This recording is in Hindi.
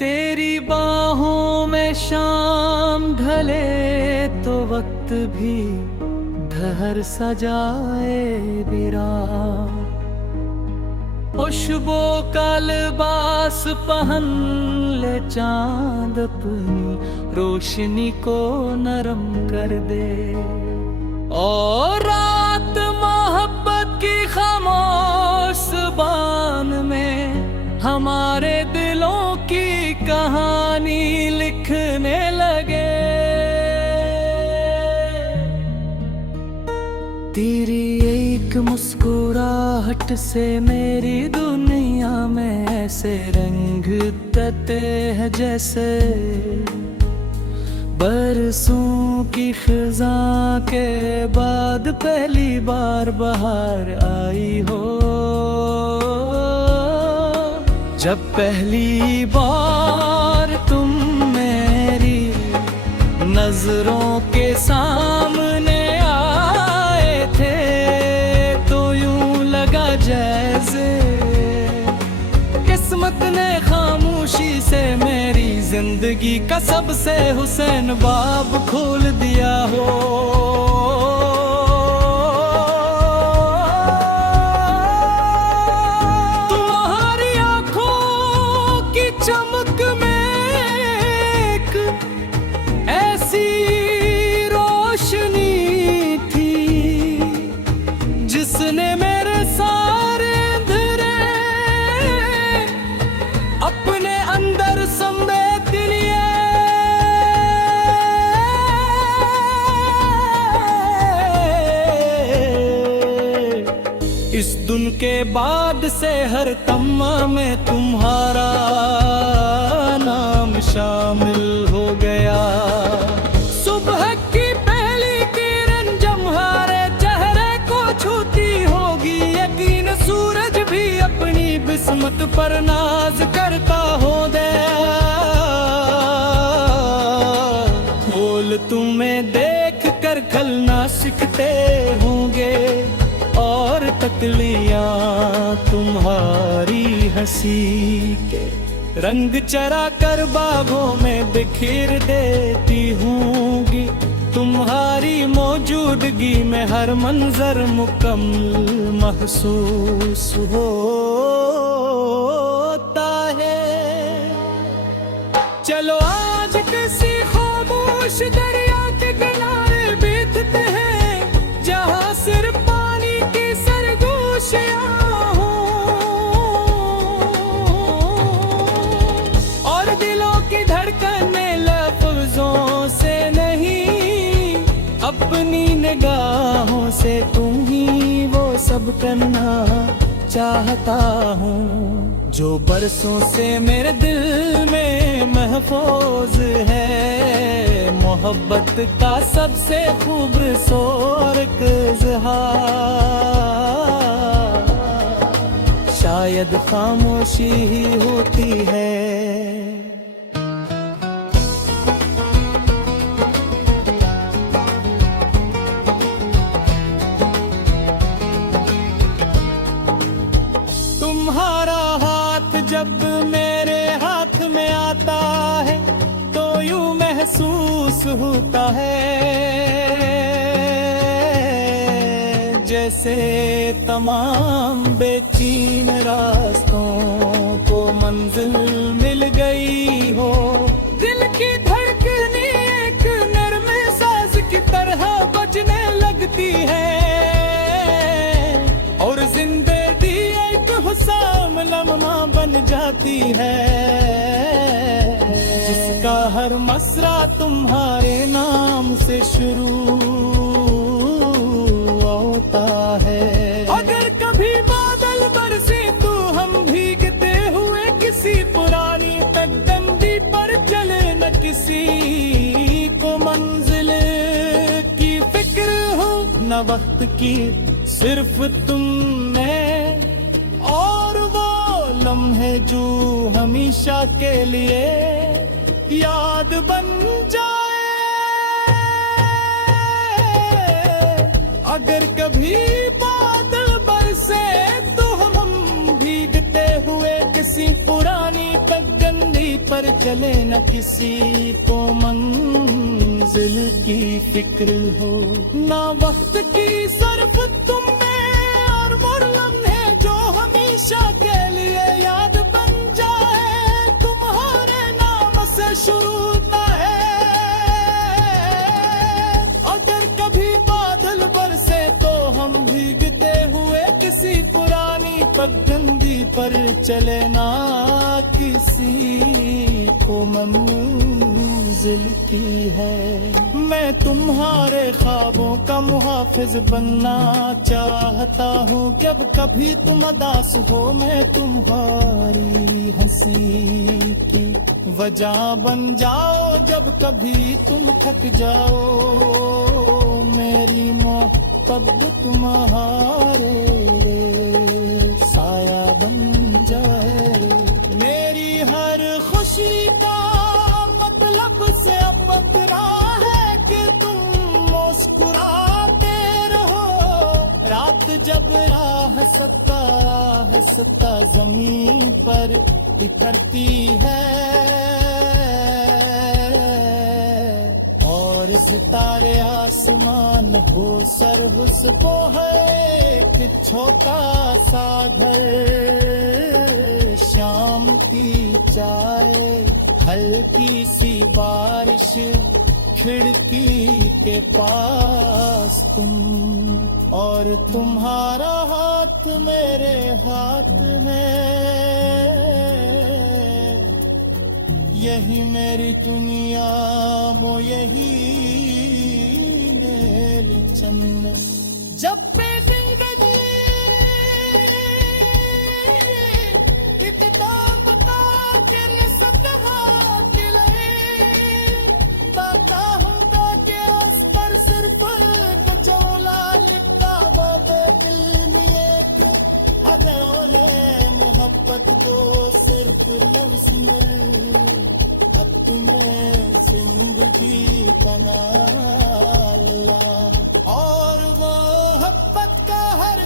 तेरी बाहों में शाम ढले तो वक्त भी धर सजाए विराम। खुशबू का लिबास पहन ले चांद अपनी रोशनी को नरम कर दे। और रात मोहब्बत की खामोश जुबान में हमारे दिलों की कहानी लिखने लगे। तेरी एक मुस्कुराहट से मेरी दुनिया में ऐसे रंग तते हैं जैसे बरसों की खिज़ां के बाद पहली बार बाहर आई हो। जब पहली बार तुम मेरी नजरों के सामने आए थे तो यूं लगा जैसे किस्मत ने खामोशी से मेरी जिंदगी का सबसे हुसैन बाब खोल दिया हो। चमक में एक ऐसी रोशनी थी जिसने मेरे सारे अंधेरे अपने अंदर समेट लिए। इस दिन के बाद से हर तम्मा में तुम्हारा नाम शामिल हो गया। सुबह की पहली किरण जम्हारे चेहरे को छूती होगी, यकीन सूरज भी अपनी बिस्मत पर नाज करता हो गया। फूल तुम्हें देख कर खलना सीखते होंगे और तकलियां तुम्हारी हंसी के रंग चरा कर बागों में बिखेर देती होंगी। तुम्हारी मौजूदगी में हर मंजर मुकम्मल महसूस होता है। चलो आज किसी खामोश दरिया के किनारे बैठते हैं जहाँ सिर्फ पानी की सरगोशियाँ अपनी निगाहों से तुम ही वो सब करना चाहता हूँ जो बरसों से मेरे दिल में महफूज है। मोहब्बत का सबसे खूबसूरत इज़हार शायद खामोशी ही होती है। तुम्हारा हाथ जब मेरे हाथ में आता है तो यूं महसूस होता है जैसे तमाम बेचैन रास्तों को मंजिल मिल गई हो। दिल की धड़कने एक नरम साज की तरह बजने लगती है और जिंदगी एक हुस्न लम्हा बन जाती है जिसका हर मसरा तुम्हारे नाम से शुरू होता है। अगर कभी बादल बरसे तो हम भीगते हुए किसी पुरानी तकदंडी पर चले, न किसी को मंजिल की फिक्र हो न वक्त की, सिर्फ तुम मैं और वो लम्हे जो हमेशा के लिए याद बन जाए। अगर कभी बादल बरसे तो हम भीगते हुए किसी पुरानी पगडंडी पर चले न किसी को मंजिल की फिक्र हो। ना वक्त की सरफ तुम में और वो लम्हे जो हमेशा के लिए याद बन जाए, तुम्हारे नाम से शुरू होता है। अगर कभी बादल बरसे तो हम भीगते हुए किसी पुरानी पगडंडी पर चले, ना किसी को मंजिल की है। मैं तुम्हारे ख्वाबों का मुहाफिज बनना चाहता हूँ, जब कभी तुम उदास हो मैं तुम्हारी हंसी की वजह बन जाओ। जब कभी तुम थक जाओ मेरी मोहब्बत तुम्हारे साया बन जाए। मेरी हर खुशी का मतलब से अब इतना है कि तुम मुस्कुराते रहो। रात जब राह सत्ता जमीन पर बिखरती है और सितारे आसमान हो सर हुस्बो है एक छोटा सा घर। शाम की चाय हल्की सी बारिश खिड़की के पास तुम और तुम्हारा हाथ मेरे हाथ में। यही मेरी दुनिया वो यही मेरी जन्नत। जब पे जिंदगी लिखता बता के सतहा दिले बाता होगा के उस पर सिर्फ कुचोला लिखता वो बेकिलिए के अदौले मोहब्बत को सिर्फ लफ्ज़ में अब तुम्हें जिंदगी बना लिया और वो मोहब्बत का हर